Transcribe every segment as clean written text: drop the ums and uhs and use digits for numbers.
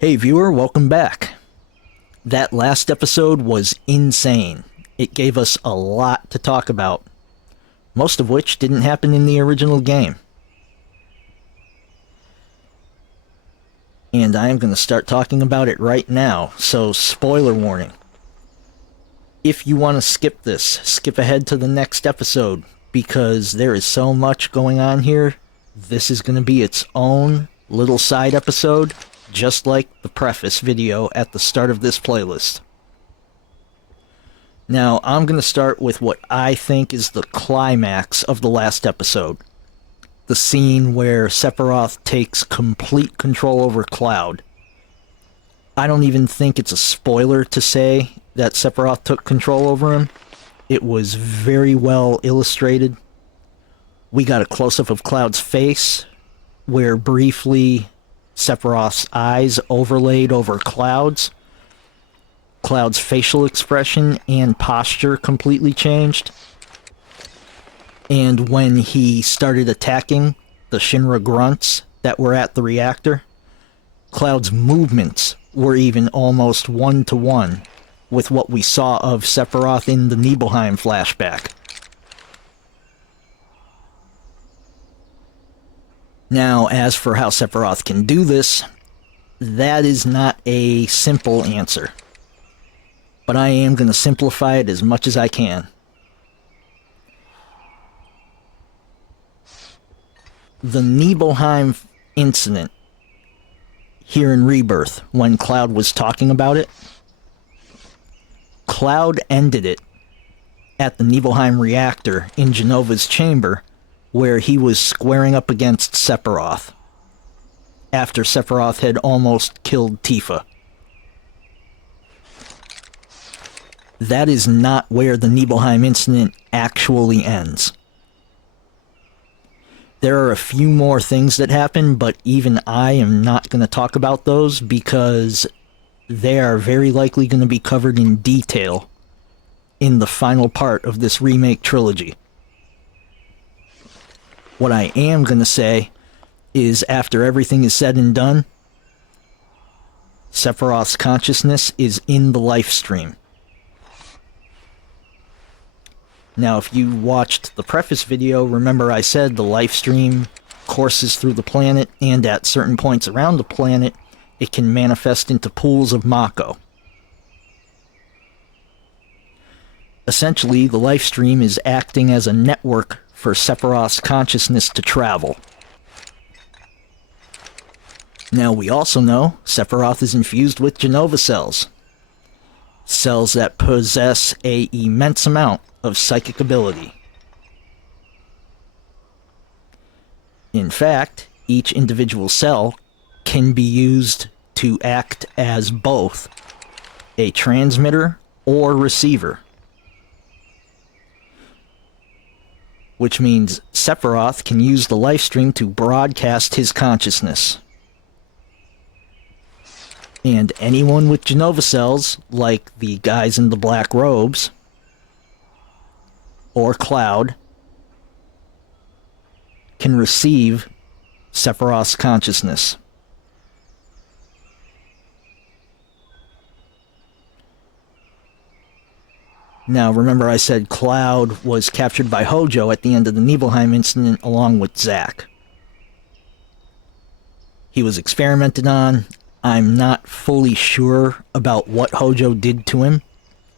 Hey viewer, welcome back. That last episode was insane. It gave us a lot to talk about, most of which didn't happen in the original game. And I am going to start talking about it right now, so spoiler warning. If you want to skip this, skip ahead to the next episode, because there is so much going on here. This is going to be its own little side episode, just like the preface video at the start of this playlist. Now, I'm going to start with what I think is the climax of the last episode. The scene where Sephiroth takes complete control over Cloud. I don't even think it's a spoiler to say that Sephiroth took control over him. It was very well illustrated. We got a close-up of Cloud's face, where briefly Sephiroth's eyes overlaid over Cloud's. Cloud's facial expression and posture completely changed. And when he started attacking the Shinra grunts that were at the reactor, Cloud's movements were even almost one-to-one with what we saw of Sephiroth in the Nibelheim flashback. Now, as for how Sephiroth can do this, that is not a simple answer. But I am going to simplify it as much as I can. The Nibelheim incident here in Rebirth, when Cloud was talking about it, Cloud ended it at the Nibelheim reactor in Genova's chamber, where he was squaring up against Sephiroth, after Sephiroth had almost killed Tifa. That is not where the Nibelheim incident actually ends. There are a few more things that happen, but even I am not going to talk about those because they are very likely going to be covered in detail in the final part of this remake trilogy. What I am going to say is, after everything is said and done, Sephiroth's consciousness is in the life stream. Now, if you watched the preface video, remember I said the life stream courses through the planet, and at certain points around the planet, it can manifest into pools of Mako. Essentially, the life stream is acting as a network for Sephiroth's consciousness to travel. Now, we also know Sephiroth is infused with Genova cells. Cells that possess an immense amount of psychic ability. In fact, each individual cell can be used to act as both a transmitter or receiver. Which means Sephiroth can use the lifestream to broadcast his consciousness. And anyone with Genova cells, like the guys in the black robes, or Cloud, can receive Sephiroth's consciousness. Now, remember I said Cloud was captured by Hojo at the end of the Nibelheim incident along with Zack. He was experimented on. I'm not fully sure about what Hojo did to him.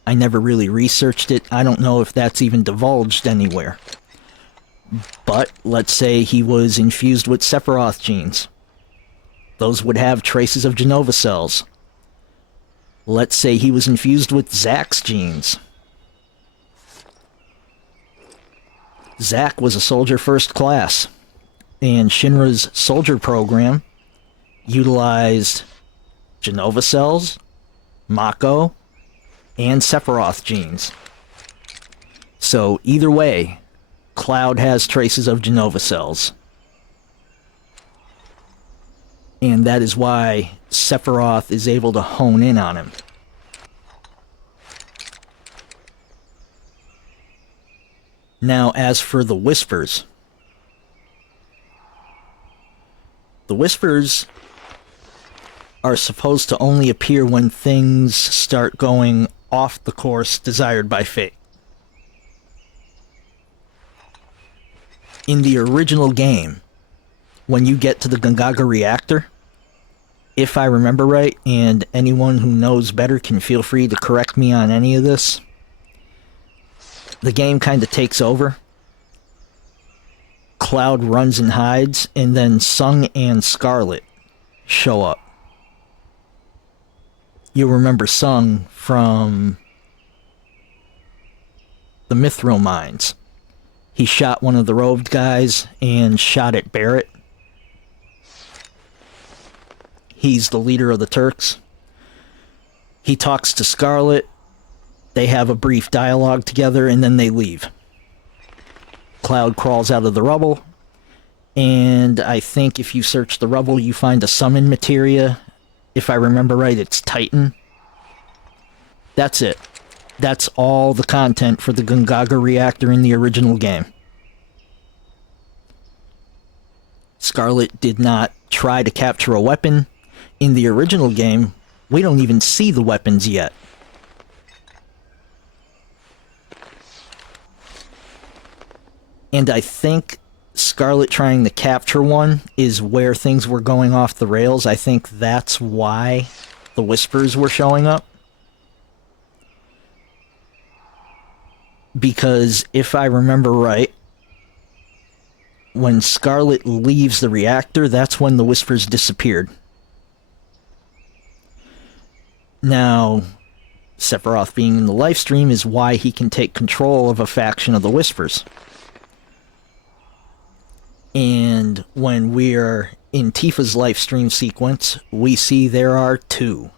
I never really researched it. I don't know if that's even divulged anywhere. But let's say he was infused with Sephiroth genes. Those would have traces of Genova cells. Let's say he was infused with Zack's genes. Zack was a soldier first class, and Shinra's soldier program utilized Genova cells, Mako, and Sephiroth genes. So either way, Cloud has traces of Genova cells. And that is why Sephiroth is able to hone in on him. Now, as for the Whispers. The Whispers are supposed to only appear when things start going off the course desired by fate. In the original game, when you get to the Gongaga reactor, if I remember right, and anyone who knows better can feel free to correct me on any of this, the game kind of takes over. Cloud runs and hides, and then Sung and Scarlet show up. You'll remember Sung from the Mithril mines. He shot one of the robed guys and shot at Barrett. He's the leader of the Turks. He talks to Scarlet. They have a brief dialogue together, and then they leave. Cloud crawls out of the rubble, and I think if you search the rubble, you find a summon materia. If I remember right, it's Titan. That's it. That's all the content for the Gongaga reactor in the original game. Scarlet did not try to capture a weapon. In the original game, we don't even see the weapons yet. And I think Scarlet trying to capture one is where things were going off the rails. I think that's why the Whispers were showing up. Because if I remember right, when Scarlet leaves the reactor, that's when the Whispers disappeared. Now, Sephiroth being in the livestream is why he can take control of a faction of the Whispers. And when we're in Tifa's livestream sequence, we see there are two.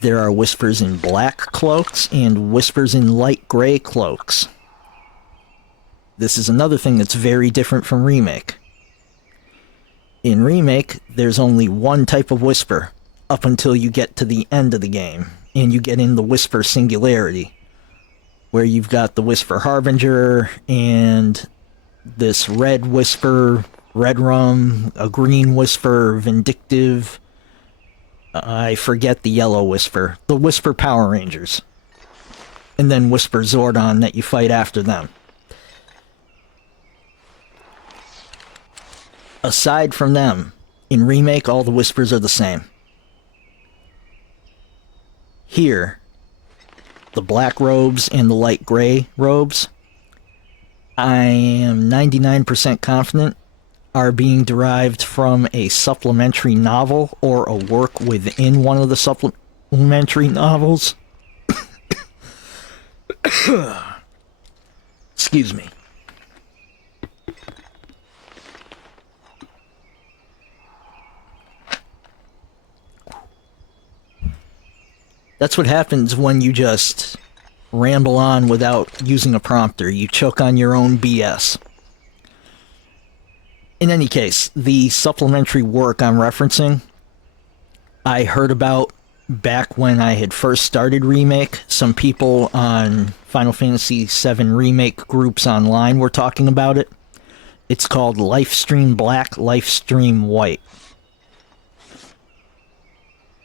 There are Whispers in black cloaks and Whispers in light gray cloaks. This is another thing that's very different from Remake. In Remake, there's only one type of Whisper up until you get to the end of the game, and you get in the Whisper Singularity, where you've got the Whisper Harbinger and this red Whisper, Red Rum, a green Whisper, Vindictive. I forget the yellow Whisper. The Whisper Power Rangers. And then Whisper Zordon that you fight after them. Aside from them, in Remake, all the Whispers are the same. Here, the black robes and the light gray robes, I am 99% confident are being derived from a supplementary novel or a work within one of the supplementary novels. Excuse me. That's what happens when you just ramble on without using a prompter. You choke on your own BS. In any case, the supplementary work I'm referencing, I heard about back when I had first started Remake. Some people on Final Fantasy VII Remake groups online were talking about it. It's called Lifestream Black, Lifestream White.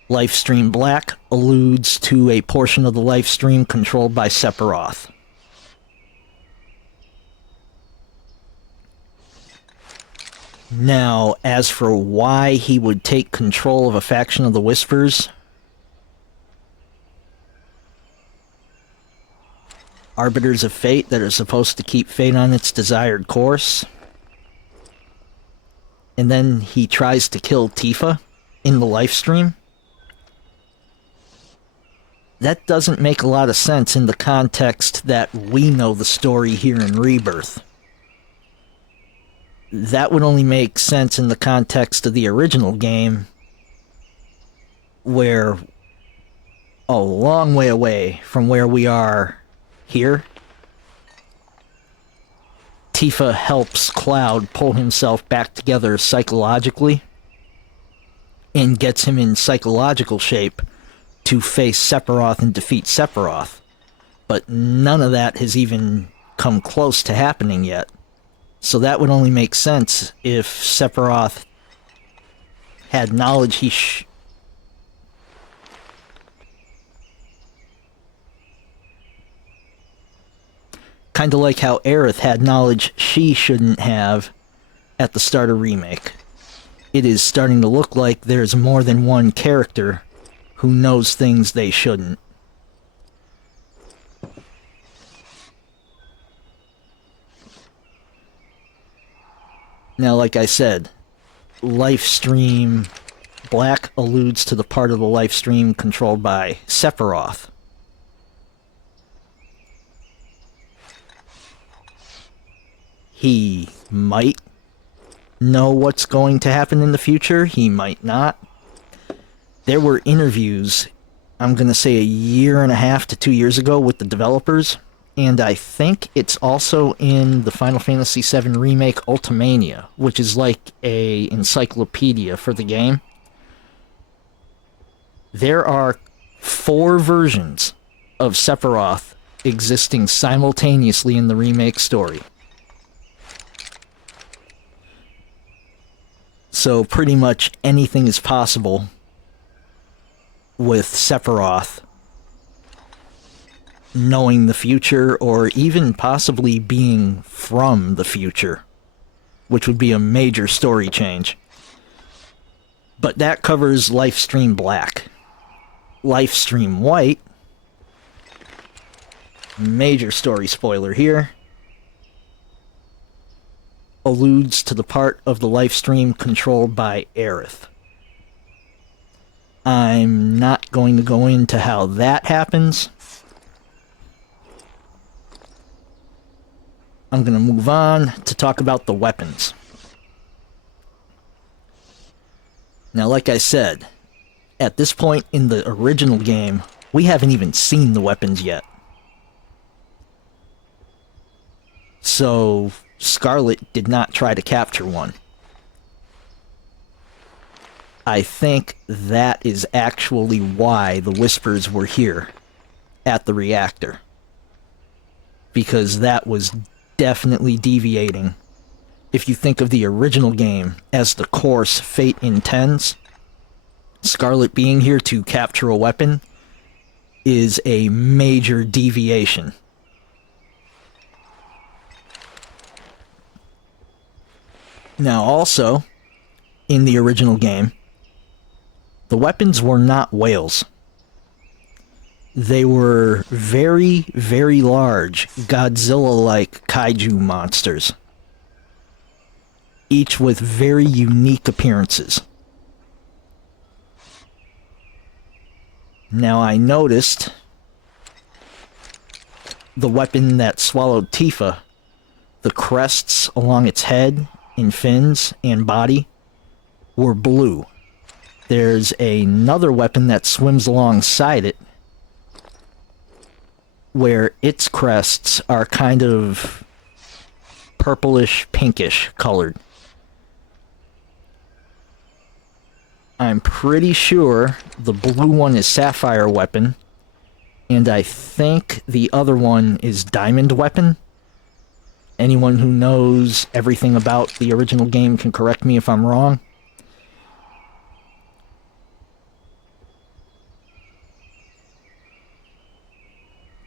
Lifestream Black alludes to a portion of the lifestream controlled by Sephiroth. Now, as for why he would take control of a faction of the Whispers, arbiters of fate that are supposed to keep fate on its desired course, and then he tries to kill Tifa in the livestream, that doesn't make a lot of sense in the context that we know the story here in Rebirth. That would only make sense in the context of the original game, where a long way away from where we are here, Tifa helps Cloud pull himself back together psychologically and gets him in psychological shape to face Sephiroth and defeat Sephiroth. But none of that has even come close to happening yet. So that would only make sense if Sephiroth had knowledge kind of like how Aerith had knowledge she shouldn't have at the start of Remake. It is starting to look like there's more than one character who knows things they shouldn't. Now, like I said, Lifestream Black alludes to the part of the Lifestream controlled by Sephiroth. He might know what's going to happen in the future. He might not. There were interviews, I'm going to say 1.5 to 2 years ago with the developers, and I think it's also in the Final Fantasy VII Remake Ultimania, which is like a encyclopedia for the game. There are 4 versions of Sephiroth existing simultaneously in the remake story. So pretty much anything is possible with Sephiroth knowing the future, or even possibly being from the future, which would be a major story change. But that covers Lifestream Black. Lifestream White, major story spoiler here, alludes to the part of the Lifestream controlled by Aerith. I'm not going to go into how that happens. I'm going to move on to talk about the weapons. Now, like I said, at this point in the original game, we haven't even seen the weapons yet. So, Scarlet did not try to capture one. I think that is actually why the Whispers were here at the reactor. Because that was definitely deviating. If you think of the original game as the course fate intends, Scarlet being here to capture a weapon is a major deviation. Now also, in the original game, the weapons were not whales. They were very, very large, Godzilla-like kaiju monsters, each with very unique appearances. Now I noticed the weapon that swallowed Tifa, the crests along its head and fins and body were blue. There's another weapon that swims alongside it where its crests are kind of purplish, pinkish colored. I'm pretty sure the blue one is Sapphire Weapon, and I think the other one is Diamond Weapon. Anyone who knows everything about the original game can correct me if I'm wrong.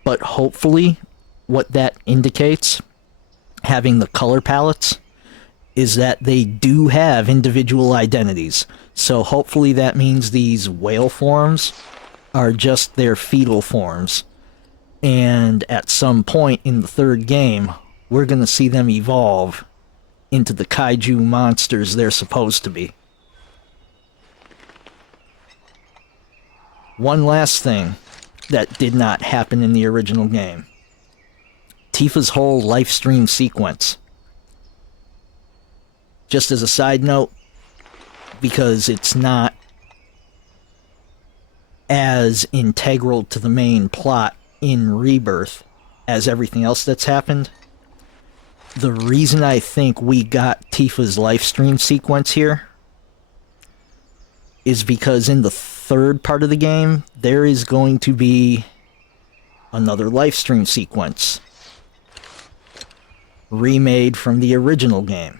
But hopefully, what that indicates, having the color palettes, is that they do have individual identities. So hopefully that means these whale forms are just their fetal forms. And at some point in the third game, we're going to see them evolve into the kaiju monsters they're supposed to be. One last thing that did not happen in the original game. Tifa's whole Lifestream sequence. Just as a side note, because it's not as integral to the main plot in Rebirth as everything else that's happened, the reason I think we got Tifa's Lifestream sequence here is because in the third part of the game, there is going to be another Lifestream sequence remade from the original game.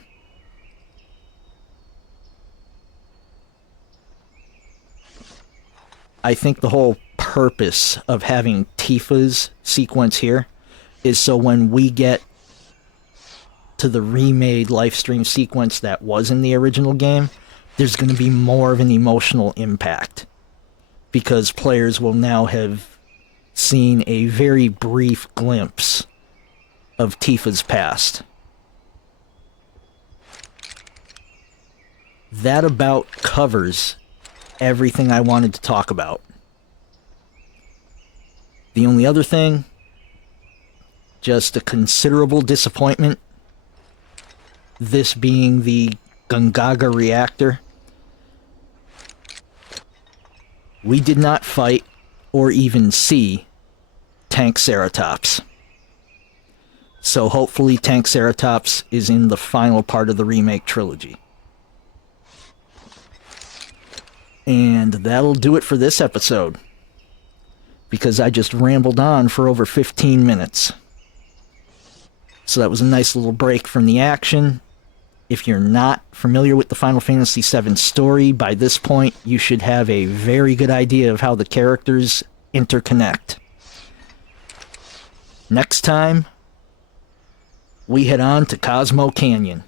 I think the whole purpose of having Tifa's sequence here is so when we get to the remade Lifestream sequence that was in the original game, there's going to be more of an emotional impact. Because players will now have seen a very brief glimpse of Tifa's past. That about covers everything I wanted to talk about. The only other thing, just a considerable disappointment, this being the Gungaga reactor. We did not fight or even see Tank Ceratops. So hopefully Tank Ceratops is in the final part of the remake trilogy. And that'll do it for this episode, because I just rambled on for over 15 minutes. So that was a nice little break from the action. If you're not familiar with the Final Fantasy VII story, by this point you should have a very good idea of how the characters interconnect. Next time, we head on to Cosmo Canyon.